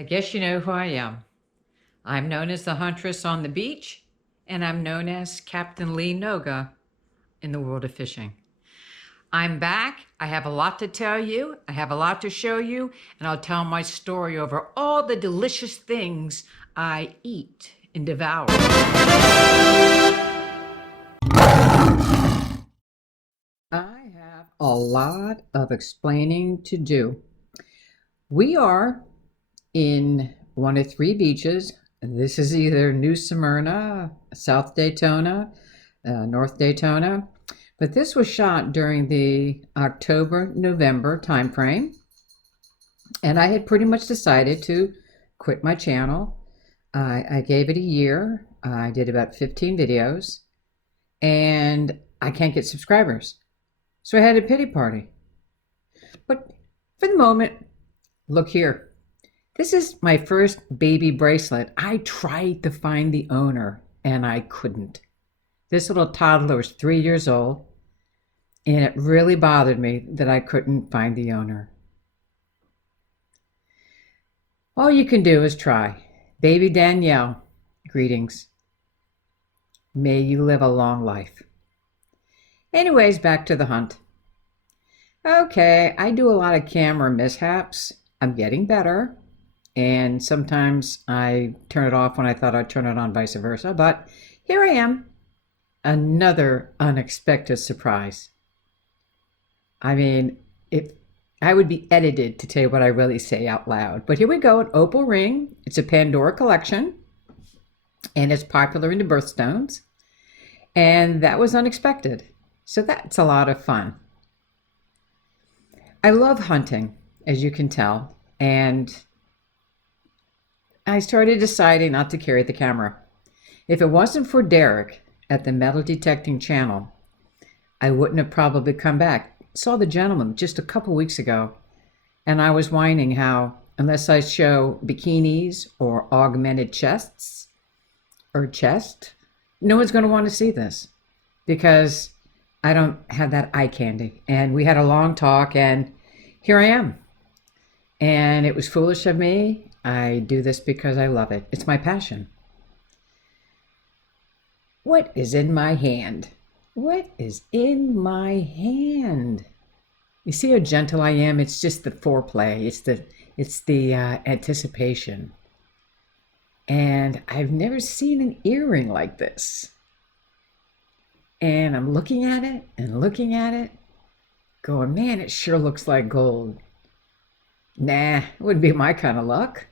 I guess you know who I am. I'm known as the Huntress on the beach, and I'm known as Captain Lee Noga in the world of fishing. I'm back. I have a lot to tell you. I have a lot to show you, and I'll tell my story over all the delicious things I eat and devour. I have a lot of explaining to do. We are in one of three beaches. This is either New Smyrna, South Daytona, North Daytona, but this was shot during the October-November timeframe, and I had pretty much decided to quit my channel. I gave it a year. I did about 15 videos, and I can't get subscribers. So I had a pity party. But for the moment, look here. This is my first baby bracelet. I tried to find the owner and I couldn't. This little toddler was 3 years old, and it really bothered me that I couldn't find the owner. All you can do is try. Baby Danielle, greetings. May you live a long life. Anyways, back to the hunt. Okay, I do a lot of camera mishaps. I'm getting better. And sometimes I turn it off when I thought I'd turn it on, vice versa. But here I am, another unexpected surprise. I mean, I would be edited to tell you what I really say out loud. But here we go, an opal ring. It's a Pandora collection, and it's popular in the birthstones. And that was unexpected. So that's a lot of fun. I love hunting, as you can tell, and I started deciding not to carry the camera. If it wasn't for Derek at the Metal Detecting channel, I wouldn't have probably come back. Saw the gentleman just a couple weeks ago, and I was whining how unless I show bikinis or augmented chests or chest, no one's going to want to see this because I don't have that eye candy. And we had a long talk, and here I am. And it was foolish of me. I do this because I love it. It's my passion. What is in my hand? What is in my hand? You see how gentle I am? It's just the foreplay. It's the anticipation. And I've never seen an earring like this. And I'm looking at it and looking at it, going, man, it sure looks like gold. Nah, it wouldn't be my kind of luck.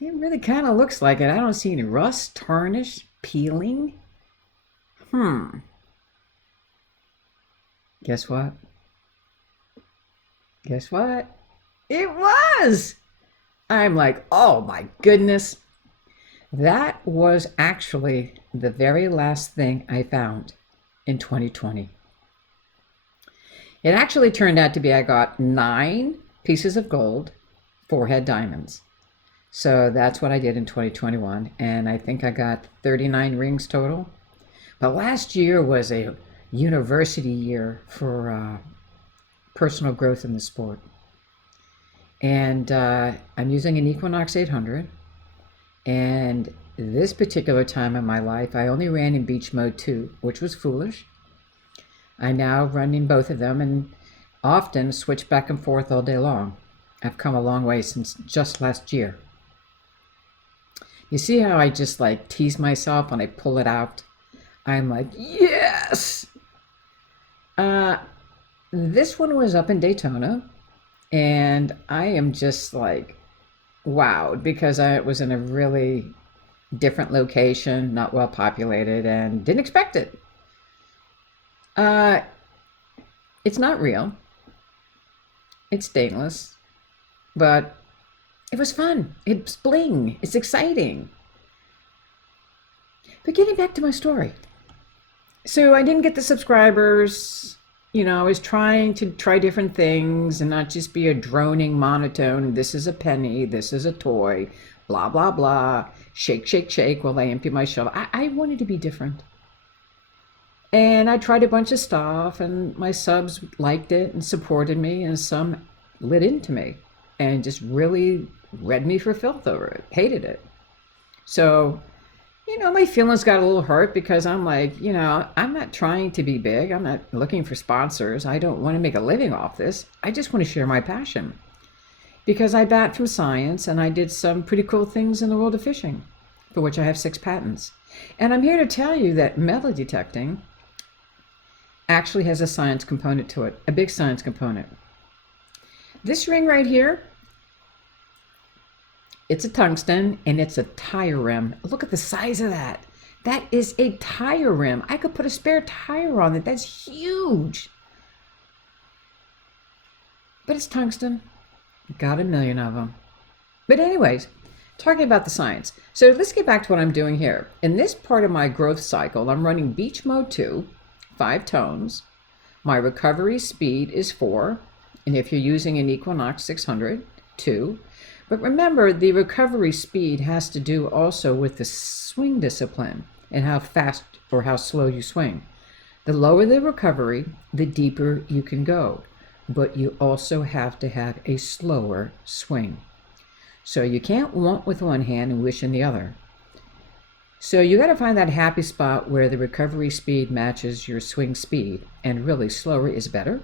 It really kind of looks like it. I don't see any rust, tarnish, peeling. Guess what? Guess what? It was! I'm like, oh my goodness. That was actually the very last thing I found in 2020. It actually turned out to be I got 9 pieces of gold, 4-head diamonds. So that's what I did in 2021. And I think I got 39 rings total. But last year was a university year for personal growth in the sport. And I'm using an Equinox 800. And this particular time in my life, I only ran in beach mode 2, which was foolish. I now run in both of them and often switch back and forth all day long. I've come a long way since just last year. You see how I just like tease myself when I pull it out? I'm like, yes! This one was up in Daytona, and I am just like wowed because I was in a really different location, not well populated, and didn't expect it. It's not real. It's stainless, but it was fun. It's bling. It's exciting. But getting back to my story. So I didn't get the subscribers. You know, I was trying to try different things and not just be a droning monotone. This is a penny. This is a toy. Blah, blah, blah. Shake, shake, shake while I empty my shovel. I wanted to be different. And I tried a bunch of stuff, and my subs liked it and supported me, and some lit into me and just really read me for filth over it, hated it. So, my feelings got a little hurt because I'm like, I'm not trying to be big. I'm not looking for sponsors. I don't want to make a living off this. I just want to share my passion because I bat from science and I did some pretty cool things in the world of fishing, for which I have 6 patents. And I'm here to tell you that metal detecting actually has a science component to it, a big science component. This ring right here, it's a tungsten and it's a tire rim. Look at the size of that. That is a tire rim. I could put a spare tire on it. That's huge. But it's tungsten. Got a million of them. But anyways, talking about the science. So let's get back to what I'm doing here. In this part of my growth cycle, I'm running beach mode 2, 5 tones. My recovery speed is 4. And if you're using an Equinox 600, 2. But remember, the recovery speed has to do also with the swing discipline and how fast or how slow you swing. The lower the recovery, the deeper you can go. But you also have to have a slower swing. So you can't want with one hand and wish in the other. So you got to find that happy spot where the recovery speed matches your swing speed, and really slower is better.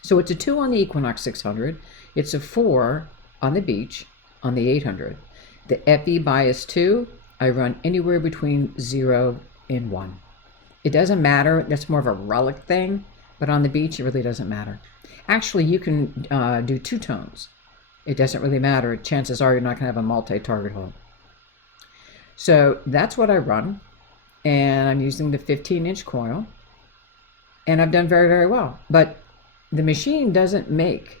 So it's a 2 on the Equinox 600. It's a 4 on the beach on the 800. The FE bias 2, I run anywhere between 0 and 1. It doesn't matter. That's more of a relic thing. But on the beach, it really doesn't matter. Actually, you can do 2 tones. It doesn't really matter. Chances are you're not going to have a multi-target hole. So that's what I run. And I'm using the 15-inch coil. And I've done very, very well. But the machine doesn't make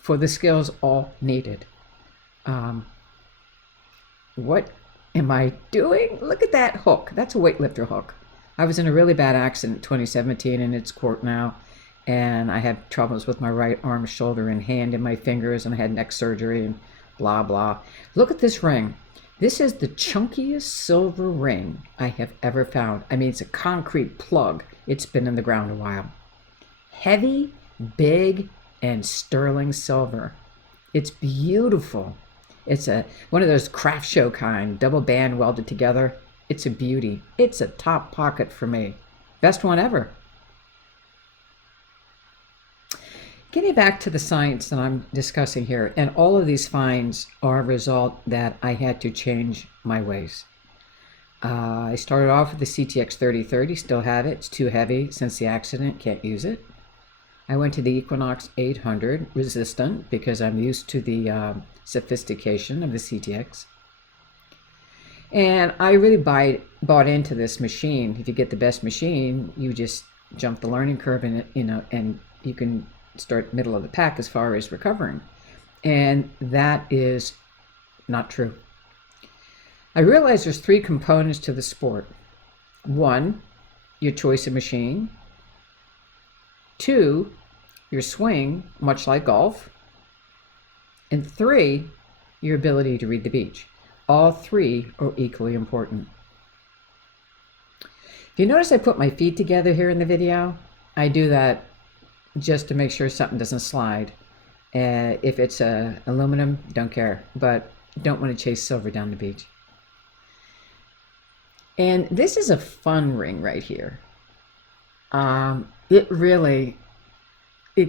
for the skills all needed. What am I doing? Look at that hook. That's a weightlifter hook. I was in a really bad accident in 2017 and it's court now. And I had troubles with my right arm, shoulder, and hand and my fingers, and I had neck surgery and blah, blah. Look at this ring. This is the chunkiest silver ring I have ever found. I mean, it's a concrete plug. It's been in the ground a while. Heavy, big, and sterling silver. It's beautiful. It's one of those craft show kind, double band welded together. It's a beauty. It's a top pocket for me. Best one ever. Getting back to the science that I'm discussing here, and all of these finds are a result that I had to change my ways. I started off with the CTX 3030, still have it. It's too heavy since the accident, can't use it. I went to the Equinox 800 resistant because I'm used to the sophistication of the CTX. And I really bought into this machine. If you get the best machine, you just jump the learning curve in it, and you can start middle of the pack as far as recovering. And that is not true. I realize there's 3 components to the sport. 1, your choice of machine. 2, your swing, much like golf. And 3, your ability to read the beach. All 3 are equally important. If you notice I put my feet together here in the video, I do that just to make sure something doesn't slide. If it's aluminum, don't care, but don't want to chase silver down the beach. And this is a fun ring right here. It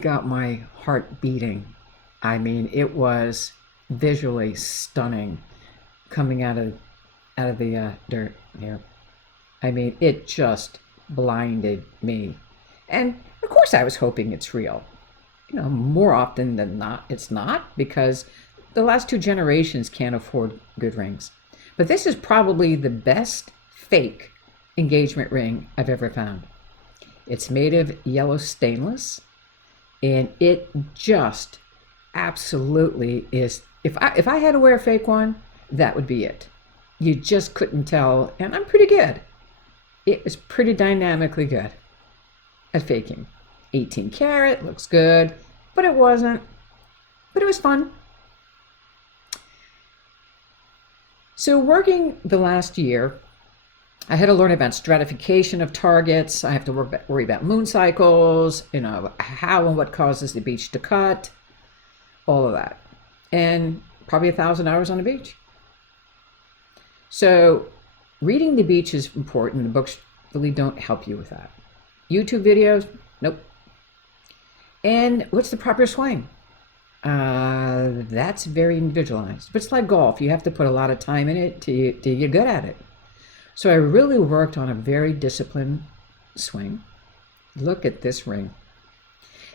got my heart beating. I mean, it was visually stunning coming out of the dirt here. I mean, it just blinded me. And of course I was hoping it's real. More often than not, it's not, because the last 2 generations can't afford good rings. But this is probably the best fake engagement ring I've ever found. It's made of yellow stainless, and it just absolutely is. If I had to wear a fake one, that would be it. You just couldn't tell, and I'm pretty good. It was pretty dynamically good at faking. 18 karat, looks good, but it wasn't. But it was fun. So working the last year, I had to learn about stratification of targets. I have to worry about moon cycles, how and what causes the beach to cut, all of that. And probably 1,000 hours on the beach. So reading the beach is important. The books really don't help you with that. YouTube videos, nope. And what's the proper swing? That's very individualized. But it's like golf. You have to put a lot of time in it to get good at it. So I really worked on a very disciplined swing. Look at this ring.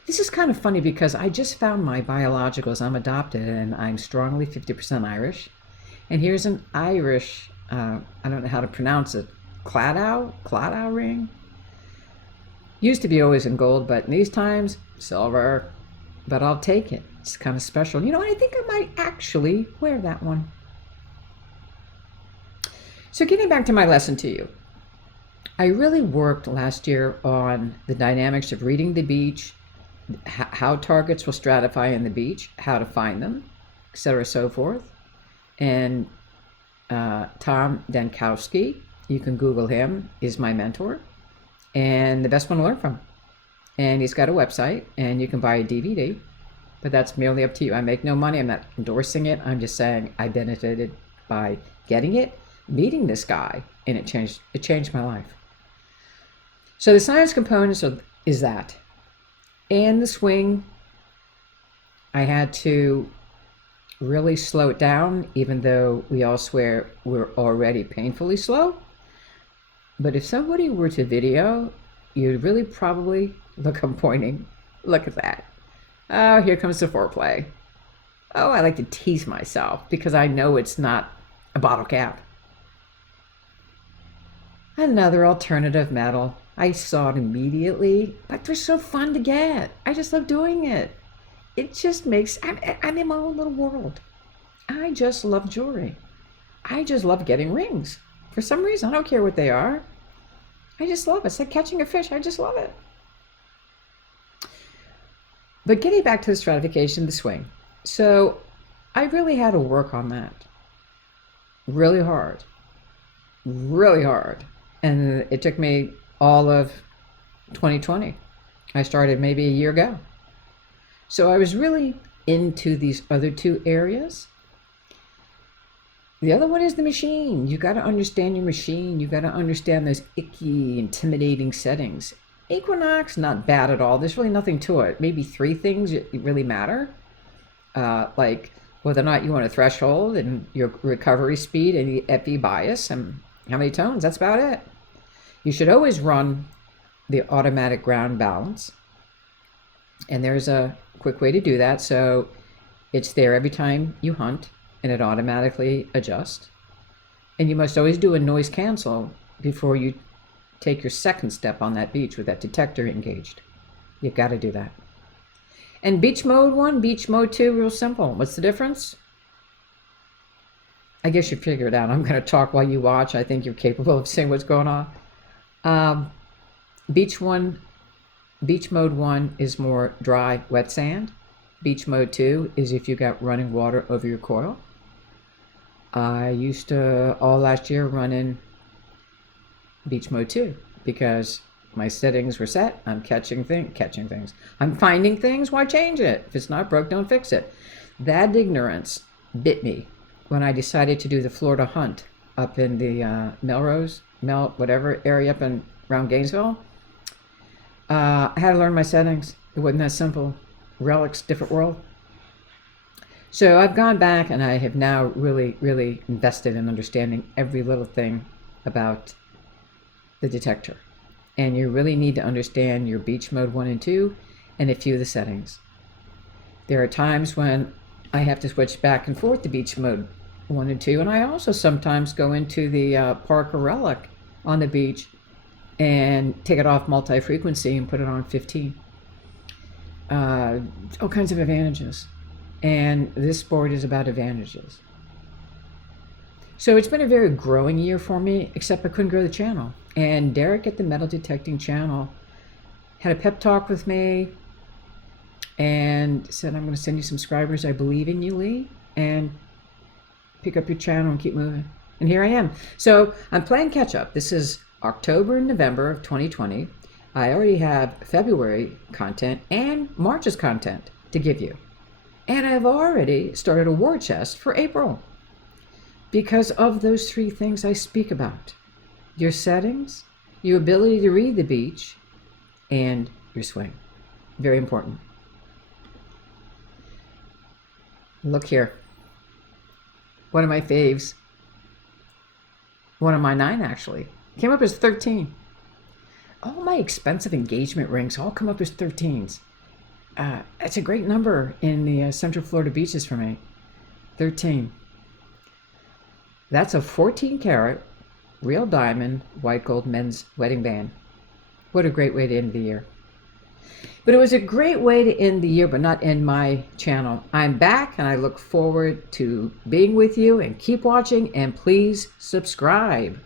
This is kind of funny because I just found my biologicals. I'm adopted and I'm strongly 50% Irish. And here's an Irish, I don't know how to pronounce it, Cladow ring. Used to be always in gold, but in these times, silver. But I'll take it. It's kind of special. You know, I think I might actually wear that one. So getting back to my lesson to you, I really worked last year on the dynamics of reading the beach, how targets will stratify in the beach, how to find them, etc., so forth. And Tom Dankowski, you can Google him, is my mentor and the best one to learn from. And he's got a website, and you can buy a DVD, but that's merely up to you. I make no money. I'm not endorsing it. I'm just saying I benefited by getting it, meeting this guy, and it changed my life. So the science components is that. And the swing, I had to really slow it down, even though we all swear we're already painfully slow. But if somebody were to video, you'd really probably, look, I'm pointing, look at that. Oh, here comes the foreplay. Oh, I like to tease myself because I know it's not a bottle cap. Another alternative metal. I saw it immediately, but they're so fun to get. I just love doing it. It just makes, I'm in my own little world. I just love jewelry. I just love getting rings. For some reason, I don't care what they are. I just love it. It's like catching a fish. I just love it. But getting back to the stratification, the swing. So I really had to work on that. Really hard. Really hard. And it took me all of 2020. I started maybe a year ago. So I was really into these other two areas. The other one is the machine. You got to understand your machine. You got to understand those icky, intimidating settings. Equinox, not bad at all. There's really nothing to it. Maybe 3 things that really matter, like whether or not you want a threshold and your recovery speed and the FE bias and how many tones. That's about it. You should always run the automatic ground balance. And there's a quick way to do that. So it's there every time you hunt, and it automatically adjusts. And you must always do a noise cancel before you take your second step on that beach with that detector engaged. You've got to do that. And beach mode 1, beach mode 2, real simple. What's the difference? I guess you figure it out. I'm going to talk while you watch. I think you're capable of seeing what's going on. Beach mode 1 is more dry, wet sand. Beach mode 2 is if you got running water over your coil. I used to all last year run in beach mode 2 because my settings were set. I'm catching things. I'm finding things. Why change it? If it's not broke, don't fix it. That ignorance bit me when I decided to do the Florida hunt up in the Melrose, whatever area up in around Gainesville. I had to learn my settings. It wasn't that simple. Relics, different world. So I've gone back and I have now really, really invested in understanding every little thing about the detector. And you really need to understand your beach mode 1 and 2 and a few of the settings. There are times when I have to switch back and forth to beach mode 1 and 2, and I also sometimes go into the Parker Relic on the beach and take it off multi-frequency and put it on 15. All kinds of advantages. And this sport is about advantages. So it's been a very growing year for me, except I couldn't grow the channel. And Derek at the Metal Detecting channel had a pep talk with me and said, I'm going to send you subscribers. I believe in you, Lee, and pick up your channel and keep moving. And here I am. So I'm playing catch up. This is October and November of 2020. I already have February content and March's content to give you. And I've already started a war chest for April because of those three things I speak about: your settings, your ability to read the beach, and your swing. Very important. Look here. One of my faves. One of my 9, actually. Came up as 13. All my expensive engagement rings all come up as 13s. That's a great number in the Central Florida beaches for me. 13. That's a 14 karat real diamond white gold men's wedding band. What a great way to end the year. But it was a great way to end the year, but not end my channel. I'm back and I look forward to being with you, and keep watching, and please subscribe.